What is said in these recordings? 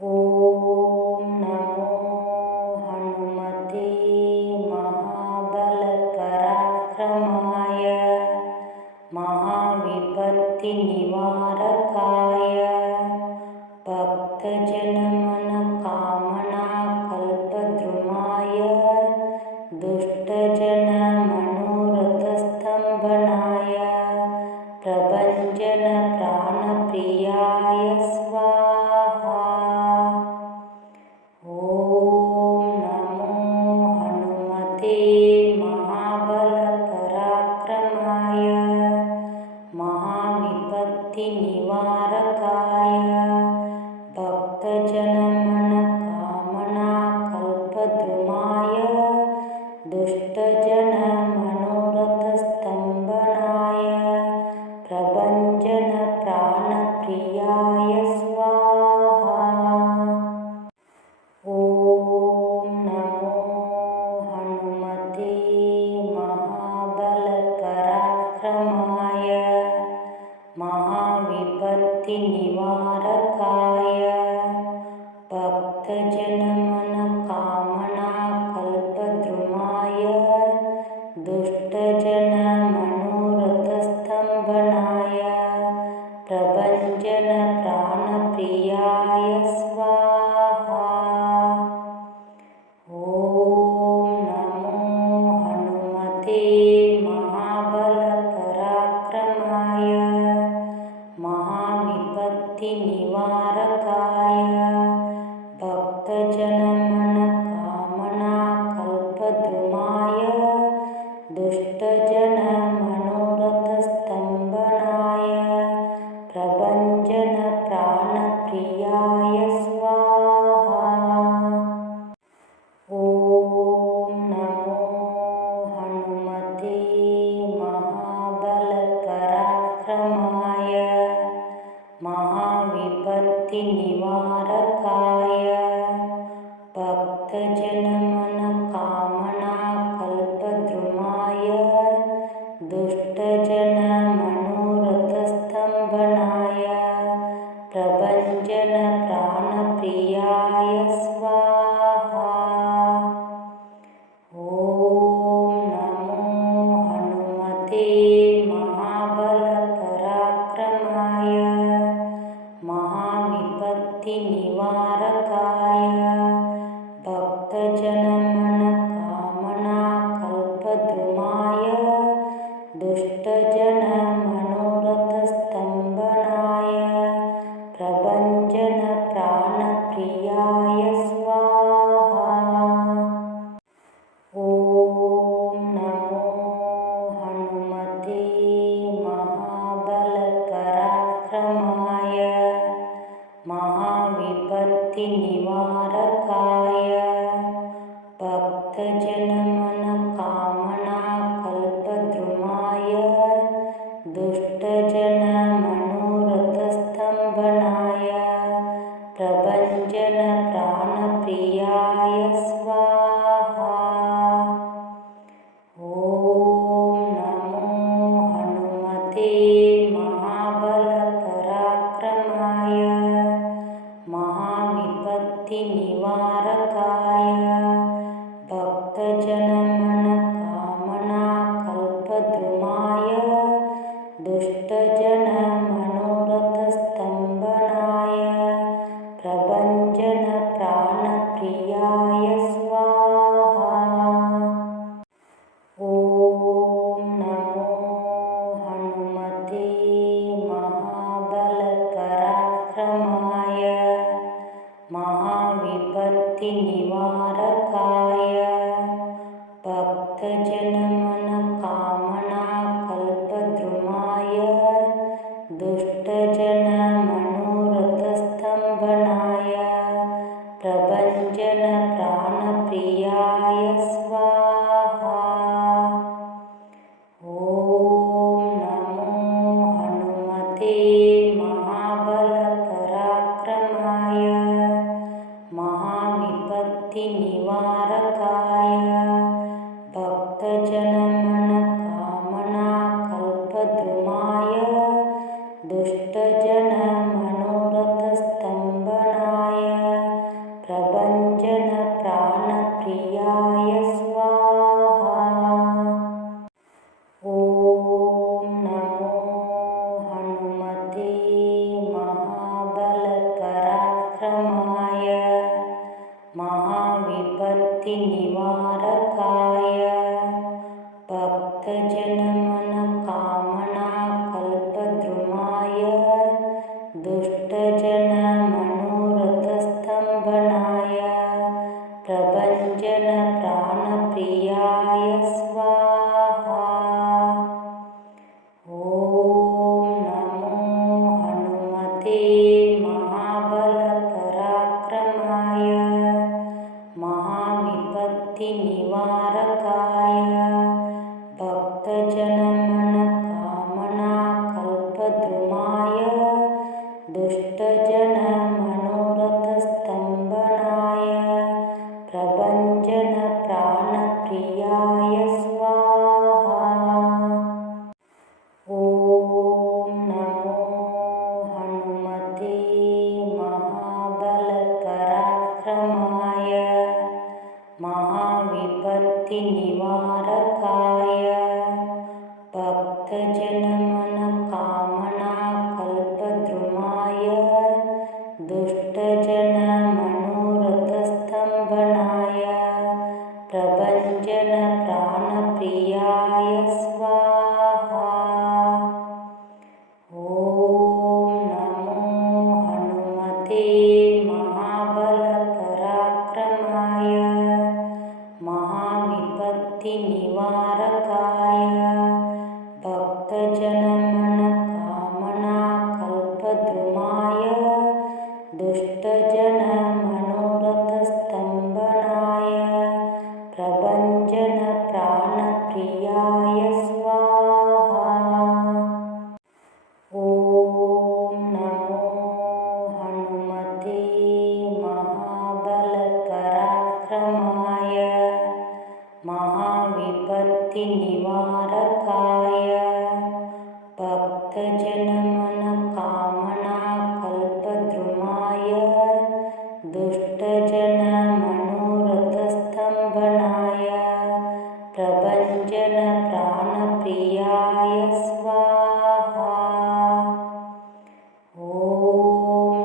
ॐ नमो हनुमते महाबलपराक्रमाय महाविपत्तिनिवारकाय भक्तजनमनकामनाकल्पद्रुमाय दुष्टजनमनोरथस्तम्भनाय प्रभञ्जनप्राणप्रियाय स्वाहा। ॐ नमो हनुमते महाबलपराक्रमाय महाविपत्तिनिवारकाय भक्तजनमनकामनाकल्पद्रुमाय दुष्टजनमनोरथस्तम्भनाय प्रभञ्जनप्राणप्रियाय स्वाहा। ॐ नमो हनुमते महाबलपराक्रमाय महाविपत्तिनिवारकाय भक्तजनमनकामनाकल्पद्रुमाय दुष्टजनमनोरथस्तम्भनाय प्रभञ्जनप्राणप्रियाय स्वाहा। ॐ नमो हनुमते महाबलपराक्रमाय महाविपत्तिनिवारकाय भक्तजनमनकामनाकल्पद्रुमाय दुष्टजनमनोरथस्तम्भनाय प्रभञ्जनप्राणप्रियाय स्वाहा। ॐ नमो हनुमते महाबलपराक्रमाय महाविपत्तिनिवारकाय भक्तजनमनकामनाकल्पद्रुमाय दुष्टजनमनोरथस्तम्भनाय प्रभञ्जनप्राणप्रियाय स्वाहा। ॐ नमो हनुमते महाबलपराक्रमाय महाविपत्तिनिवारकाय भक्तजनमनकामनाकल्पद्रुमाय दुष्टजनमनोरथस्तम्भनाय प्रभञ्जनप्राणप्रियाय स्वाहा। ॐ नमो हनुमते महाबलपराक्रमाय महाविपत्तिनिवारकाय भक्तजनमनकामनाकल्पद्रुमाय दुष्टजनमनोरथस्तम्भनाय प्रभञ्जनप्राणप्रियाय स्वाहा। ॐ नमो हनुमते महाबलपराक्रमाय महाविपत्तिनिवारकाय भक्तजनमनकामनाकल्पद्रुमाय दुष्टजनमनोरथस्तम्भनाय प्रभञ्जनप्राणप्रियाय स्वाहा। ॐ नमो हनुमते महाबलपराक्रमाय महाविपत्तिनिवारकाय भक्तजनमनकामनाकल्पद्रुमाय दुष्टजनमनोरथस्तम्भनाय प्रभञ्जनप्राणप्रियाय स्वाहा। ॐ नमो हनुमते महाबलपराक्रमाय महाविपत्तिनिवारकाय भक्तजनमनकामनाकल्पद्रुमाय दुष्टजनमनोरथस्तम्भनाय विपत्तिनिवारकाय भक्तजनमनकामनाकल्पद्रुमाय दुष्टजनमनोरथस्तम्भनाय प्रभञ्जनप्राणप्रियाय स्वाहा। ॐ नमो हनुमते महाबलपराक्रमाय महाविपत्तिनिवारकाय भक्तजनमनकामनाकल्पद्रुमाय दुष्टजनमनोरथस्तम्भनाय प्रभञ्जनप्राणप्रियाय स्वाहा। ॐ नमो हनुमते महाबलपराक्रमाय महाविपत्तिनिवारकाय भक्तजनमनकामनाकल्पद्रुमाय दुष्टजनमनोरथस्तम्भनाय प्रभञ्जनप्राणप्रियाय स्वाहा। ॐ नमो हनुमते महाबलपराक्रमाय महाविपत्तिनिवारकाय भक्तजनमनकामनाकल्पद्रुमाय दुष्टजनमनोरथस्तम्भनाय प्रभञ्जनप्राणप्रियाय स्वाहा। ॐ नमो हनुमते महाबलपराक्रमाय महाविपत्तिनिवारकाय भक्तजनमनकामनाकल्पद्रुमाय दुष्टजनमनोरथस्तम्भनाय प्रभञ्जनप्राणप्रियाय स्वाहा। ॐ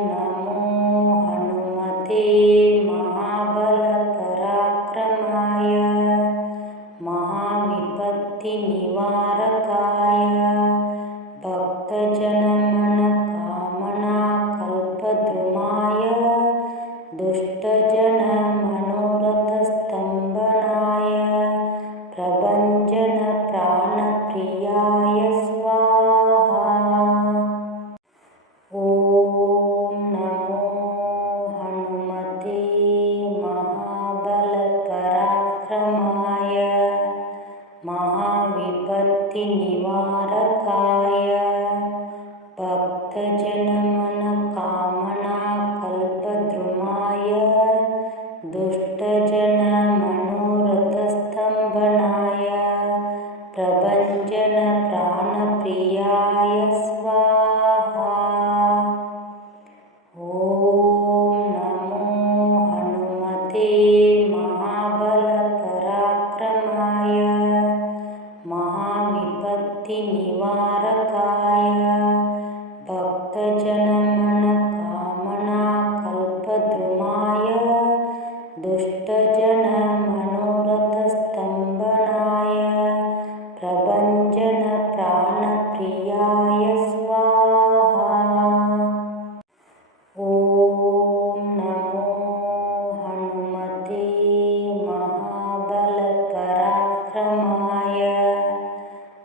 नमो हनुमते महाबलपराक्रमाय महाविपत्तिनिवारकाय भक्तजनमनकामनाकल्पद्रुमाय दुष्टजनमनोरथस्तम्भनाय प्रभञ्जनप्राणप्रियाय स्वाहा। ॐ नमो हनुमते महाबलपराक्रमाय महाविपत्तिनिवारकाय भक्तजनमनकामनाकल्पद्रुमाय दुष्टजनमनोरथस्तम्भनाय प्रभञ्जनप्राणप्रियाय स्वाहा। ॐ नमो हनुमते महाबलपराक्रमाय महाविपत्तिनिवारकाय भक्तजनमनकामनाकल्पद्रुमाय दुष्टजनमनोरथस्तम्भनाय प्रभञ्जनप्राणप्रियाय स्वाहा। ॐ नमो हनुमते महाबलपराक्रमाय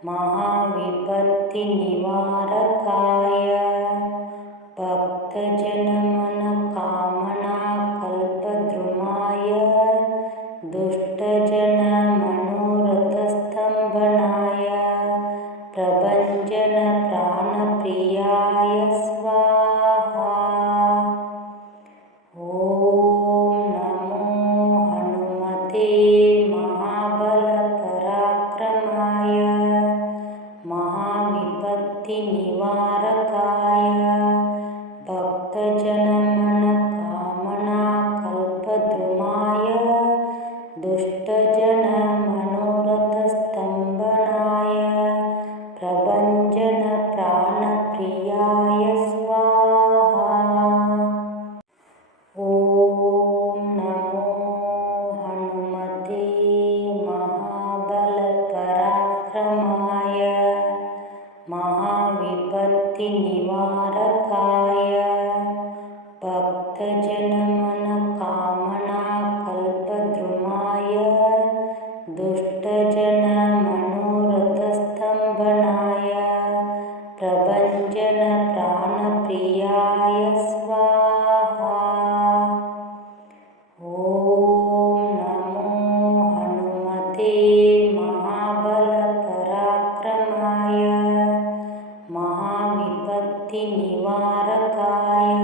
महाविपत्तिनिवारकाय भक्तजनमनकामनाकल्पद्रुमाय दुष्टजनमनोरथस्तम्भनाय प्रभञ्जनप्राणप्रियाय स्वाहा। ॐ नमो हनुमते महाबलपराक्रमाय महाविपत्तिनिवारकाय भक्तजनमनकामनाकल्पद्रुमाय दुष्टजनमनोरथस्तम्भनाय प्रभञ्जनप्राणप्रियाय स्वाहा। ॐ नमो हनुमते भक्तजनमनकामनाकल्पद्रुमाय दुष्टजनमनोरथस्तम्भनाय प्रभञ्जनप्राणप्रियाय स्वाहा। ॐ नमो हनुमते महाबलपराक्रमाय महाविपत्तिनिवारकाय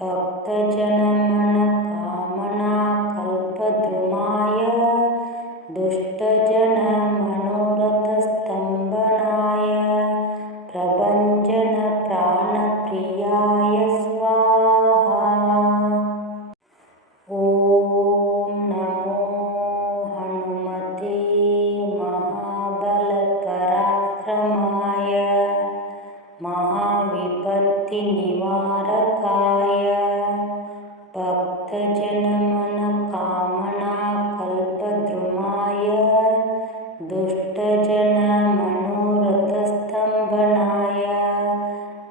भक्तजनमनकामनाकल्पद्रुमाय दुष्टजनमनोरथस्तम्भनाय प्रभञ्जनप्राणप्रियाय स्वाहा। ॐ नमो हनुमते महाबलपराक्रमाय महाविपत्तिनिवारकाय भक्तजनमनकामनाकल्पद्रुमाय दुष्टजनमनोरथस्तम्भनाय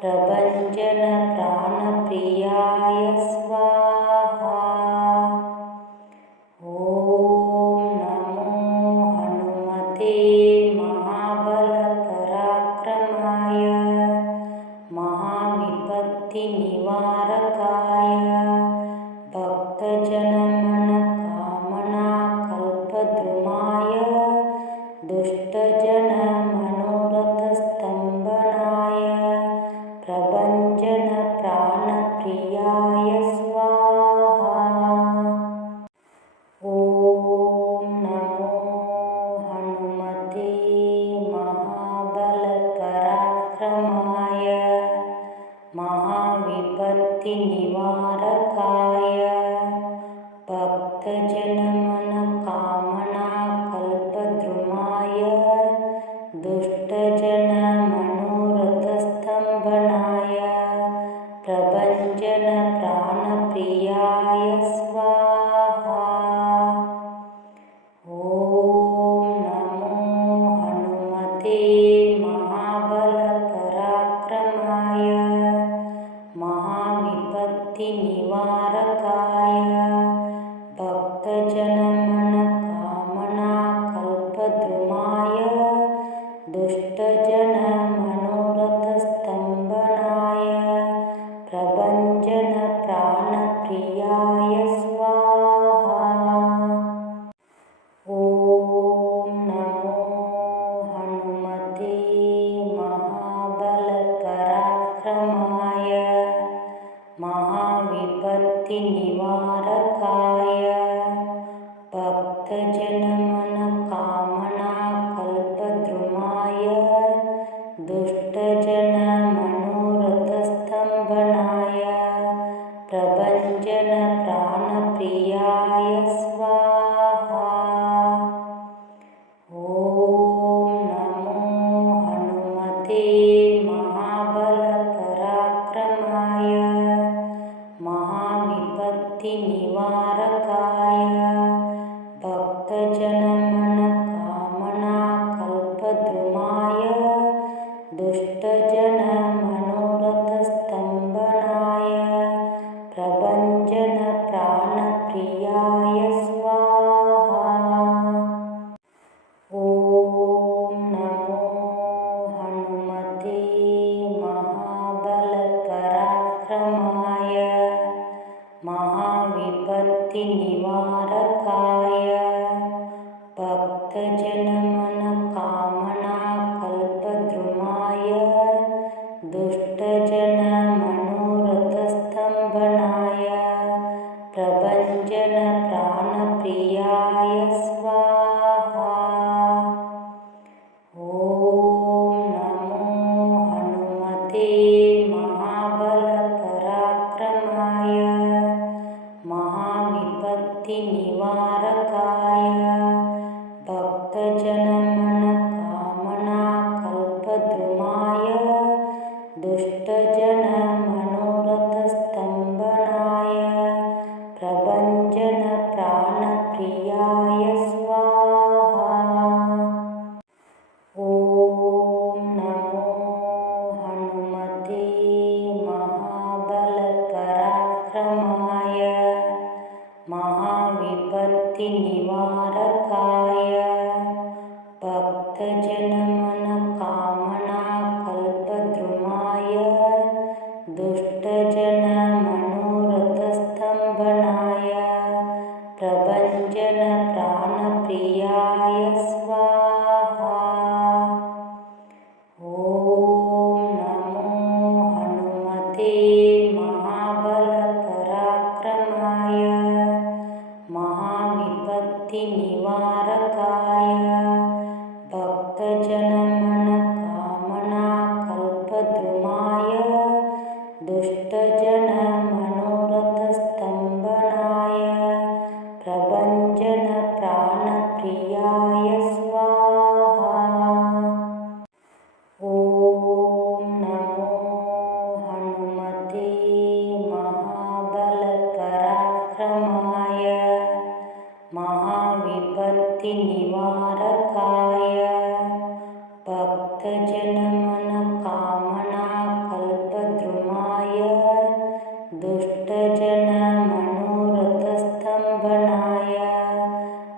प्रभञ्जनप्राणप्रियाय स्वाहा। ॐ नमो हनुमते महाबलपराक्रमाय महाविपत्तिनिवारकाय भक्तजनमनकामनाकल्पद्रुमाय दुष्टजनमनोरथस्तम्भनाय प्रभञ्जनप्राणप्रियाय स्वाहा। ॐ नमो हनुमते महाबलपराक्रमाय महाविपत्तिनिवारकाय भक्तजनमनकामनाकल्पद्रुमाय दुष्टजनमनोरथस्तम्भनाय प्रभञ्जनप्राणप्रियाय स्वाहा। ॐ नमो हनुमते महाबलपराक्रमाय महाविपत्तिनिवारकाय भक्तजनमनकामनाकल्पद्रुमाय दुष्टजनमनोरथस्तम्भनाय प्रभञ्जनप्राणप्रियाय स्वाहा। ॐ नमो हनुमते महाबलपराक्रमाय महाविपत्तिनिवारकाय भक्तजनमनकामनाकल्पद्रुमाय दुष्टजनमनोरथस्तम्भनाय प्रभञ्जनप्राणप्रियाय स्वाहा। ॐ नमो हनुमते महाबलपराक्रमाय महाविपत्तिनिवारकाय भक्तजनमनकामनाकल्पद्रुमाय दुष्टजनमनोरथस्तम्भनाय प्रभञ्जनप्राणप्रियाय स्वाहा। ॐ नमो हनुमते महाबलपराक्रमाय महाविपत्तिनिवारकाय भक्तजनमनकामनाकल्पद्रुमाय दुष्टजनमनोरथस्तम्भनाय प्रभञ्जनप्राणप्रियाय स्वाहा। ॐ नमो हनुमते महाबलपराक्रमाय महाविपत्तिनिवारकाय भक्तजनमनकामनाकल्पद्रुमाय दुष्टजनमनोरथस्तम्भनाय प्रभञ्जनप्राणप्रियाय स्वाहा। ॐ नमो हनुमते महाबलपराक्रमाय भक्तजनमनकामनाकल्पद्रुमाय दुष्टजनमनोरथस्तम्भनाय प्रभञ्जनप्राणप्रियाय स्वाहा। ॐ नमो हनुमते महाबलपराक्रमाय महाविपत्तिनिवारकाय भक्तजनमनकामनाकल्पद्रुमाय दुष्टजनमनोरथस्तम्भनाय प्रभञ्जनप्राणप्रियाय स्वाहा। ॐ नमो हनुमते महाबलपराक्रमाय महाविपत्तिनिवारकाय भक्तजनमनकामनाकल्पद्रुमाय दुष्टजनमनोरथस्तम्भनाय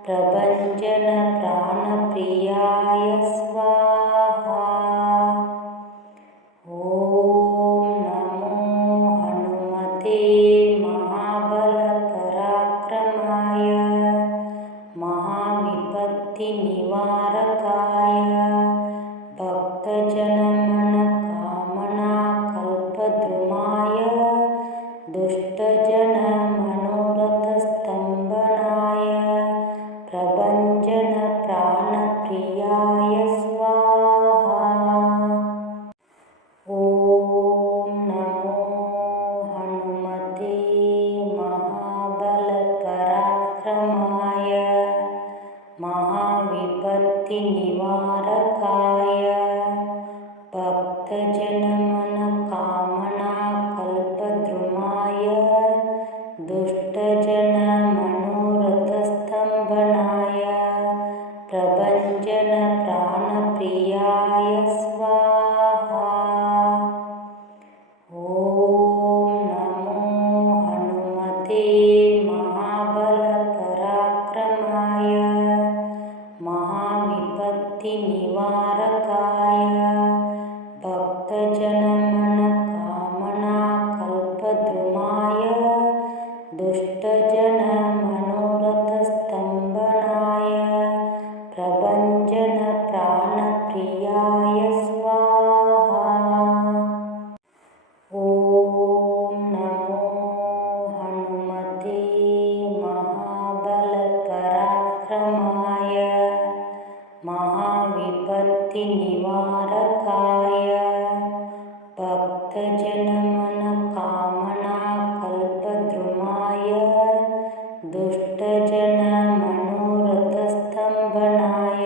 प्रभञ्जनप्राणप्रियाय स्वाहा। ॐ नमो हनुमते महाबलपराक्रमाय महाविपत्तिनिवारकाय भक्तजनमनकामनाकल्पद्रुमाय दुष्टजनमनोरथस्तम्भनाय प्रभञ्जनप्राणप्रियाय स्वाहा। ॐ नमो हनुमते महाबलपराक्रमाय महाविपत्तिनिवारकाय भक्तजनमनकामनाकल्पद्रुमाय दुष्टजनमनोरथस्तम्भनाय प्रभञ्जनप्राणप्रियाय स्वाहा। ॐ नमो हनुमते महाबलपराक्रमाय महाविपत्तिनिवारकाय भक्तजनमनकामनाकल्पद्रुमाय दुष्टजनमनोरथस्तम्भनाय प्रभञ्जनप्राणप्रियाय स्वाहा। ॐ नमो हनुमते महाबलपराक्रमाय महाविपत्तिनिवारकाय भक्तजनमनकामनाकल्पद्रुमाय दुष्टजनमनोरथस्तम्भनाय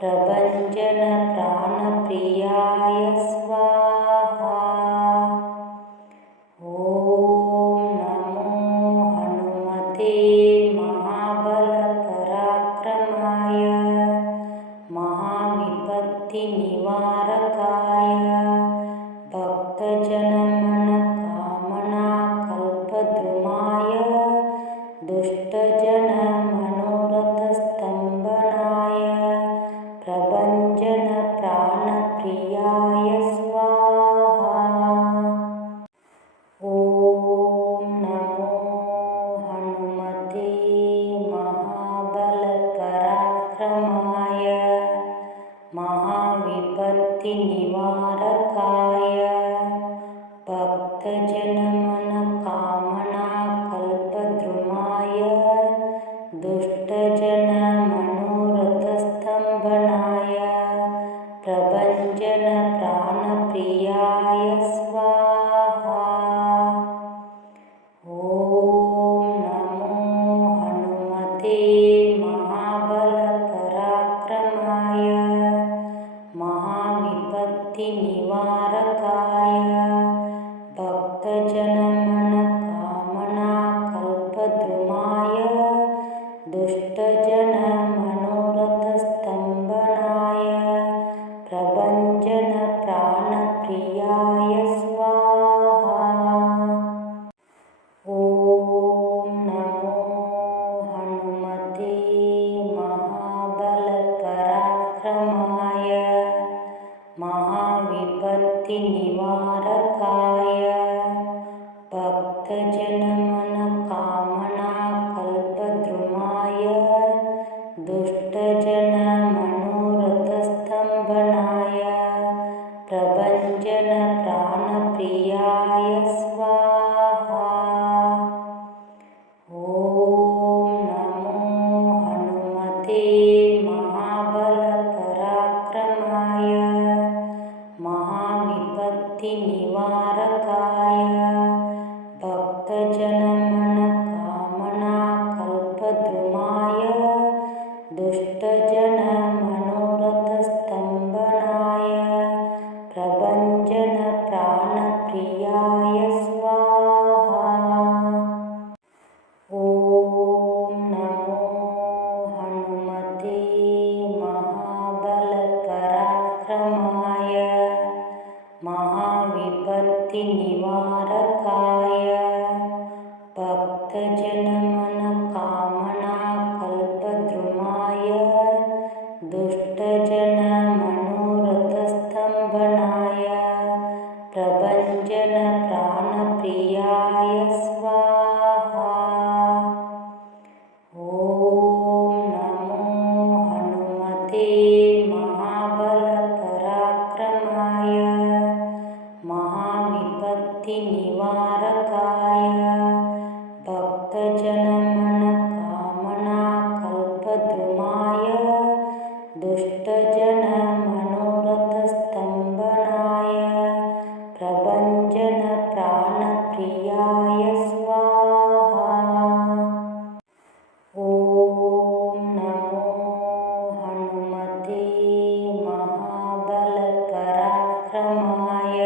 प्रभञ्जनप्राणप्रियाय स्वाहा। ॐ नमो हनुमते महाबलपराक्रमाय महाविपत्तिनिवारकाय भक्तजनमनकामनाकल्पद्रुमाय दुष्टजनमनोरथस्तम्भनाय प्रभञ्जनप्राणप्रियाय स्वाहा। ॐ नमो हनुमते महाबलपराक्रमाय महाविपत्तिनिवारकाय भक्तजनमनकामनाकल्पद्रुमाय दुष्टजनमनोरथस्तम्भनाय प्रभञ्जनप्राणप्रियाय स्वाहा। ॐ नमो हनुमते महाबलपराक्रमाय महाविपत्तिनिवारकाय भक्तजनमनकामनाकल्पद्रुमाय दुष्टजनमनोरथस्तम्भनाय प्रभञ्जनप्राणप्रियाय स्वाहा। ॐ नमो हनुमते महाबलपराक्रमाय महाविपत्तिनिवारकाय भक्तजनमनकामनाकल्पद्रुमाय दुष्टजनमनोरथस्तम्भनाय प्रभञ्जनप्राणप्रियाय स्वाहा। ॐ नमो हनुमते महाबलपराक्रमाय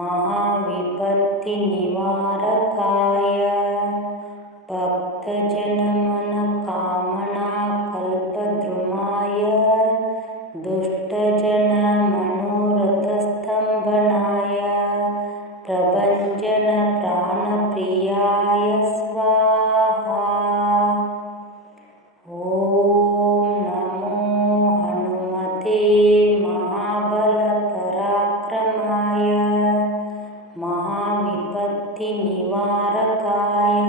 महाविपत्तिनिवारकाय भक्तजनमनकामनाकल्पद्रुमाय दुष्टजनमनोरथस्तम्भनाय प्रभञ्जनप्राणप्रियाय स्वाहा। ॐ नमो हनुमते महाबलपराक्रमाय महाविपत्तिनिवारकाय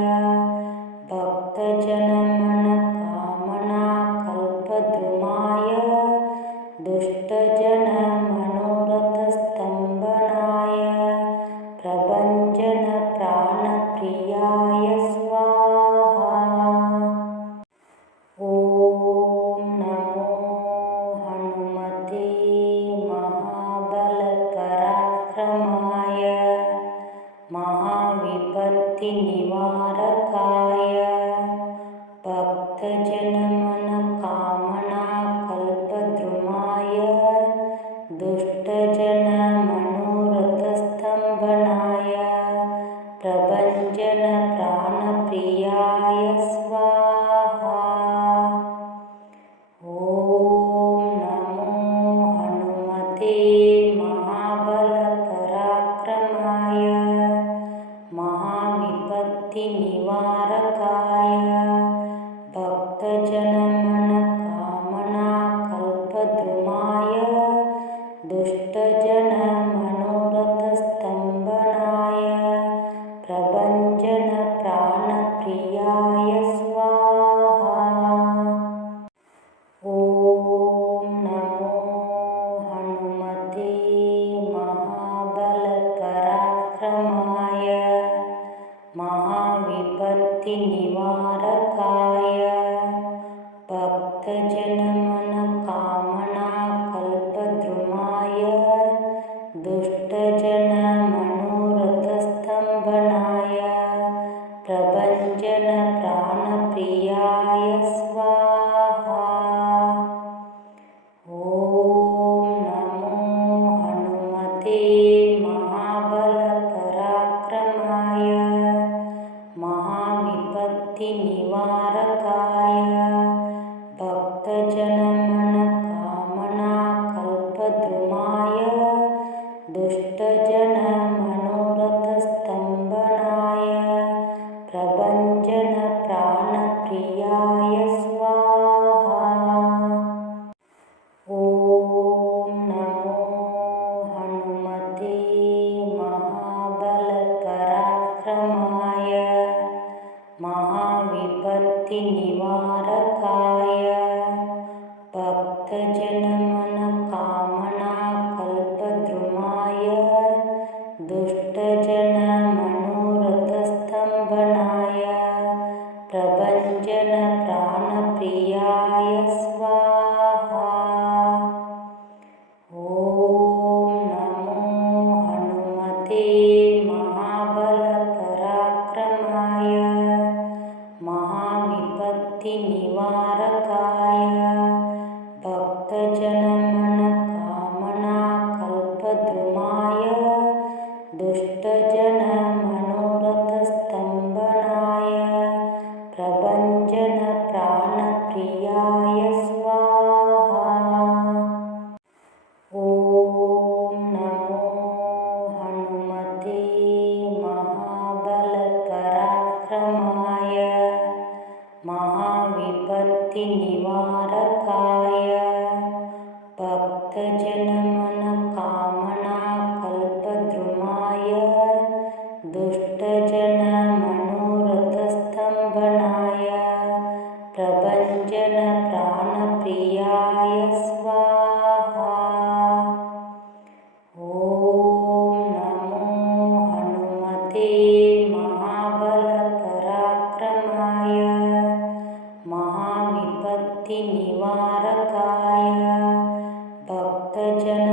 भक्तजनमनकामनाकल्पद्रुमाय दुष्टजनमनोरथस्तम्भनाय प्रभञ्जनप्राणप्रियाय स्वाहा। ॐ नमो हनुमते महाबलपराक्रमाय महाविपत्तिनिवारकाय भक्तजनमनकामनाकल्पद्रुमाय दुष्टजनमनोरथस्तम्भनाय प्रभञ्जनप्राणप्रियाय स्वाहा। ॐ नमो हनुमते महाबलपराक्रमाय महाविपत्तिनिवारकाय भक्तजनमनकामनाकल्पद्रुमाय दुष्टजनमनोरथस्तम्भनाय प्रभञ्जनप्राणप्रियाय स्वाहा। ॐ नमो हनुमते महाबलपराक्रमाय महाविपत्तिनिवारकाय भक्तजनमनकामनाकल्पद्रुमाय दुष्टजनमनोरथस्तम्भनाय प्रभञ्जनप्राणप्रियाय स्वाहा। ॐ नमो हनुमते महाबलपराक्रमाय महाविपत्तिनिवारकाय भक्तजनमनकामनाकल्पद्रुमाय दुष्टजनमनोरथस्तम्भनाय प्रभञ्जनप्राणप्रियाय स्वाहा। ॐ नमो हनुमते महाबलपराक्रमाय महाविपत्तिनिवारकाय भक्तजनमनकामनाकल्पद्रुमाय दुष्टजनमनोरथस्तम्भनाय प्रभञ्जनप्राणप्रियाय विपत्तिनिवारकाय भक्तजनमनकामनाकल्पद्रुमाय दुष्टजनमनोरथस्तम्भनाय प्रभञ्जनप्राणप्रियाय स्वाहा। ॐ नमो हनुमते महाबलपराक्रमाय महाविपत्तिनिवारकाय भक्तजनमनकामनाकल्पद्रुमाय दुष्टजनमनोरथस्तम्भनाय प्रभञ्जनप्राणप्रियाय स्वाहा। ॐ नमो हनुमते महाबलपराक्रमाय महाविपत्तिनिवारकाय भक्तजन